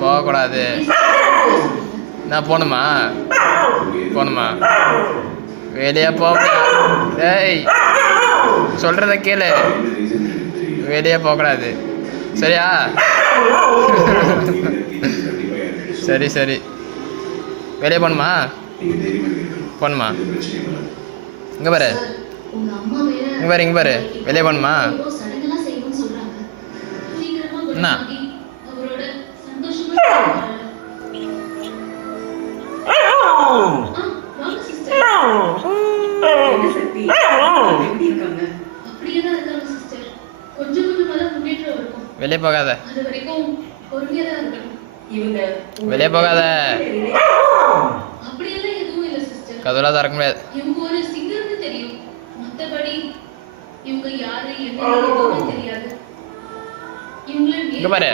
போகக்கூடாது. நான் போகணுமா? போகணுமா? வெளியே போக. ஏய், சொல்கிறத கேளு. வெளியே போகக்கூடாது, சரியா? சரி சரி, வெளியே போகணுமா? போகணுமா? இங்கே பாரு, இங்கே பாரு, இங்கே பாரு, வெளியே போகணுமா? என்ன? வெளியே போகாத, வெளியே போகாத. கதவுலாம் திறக்க முடியாது. இங்க பாரு.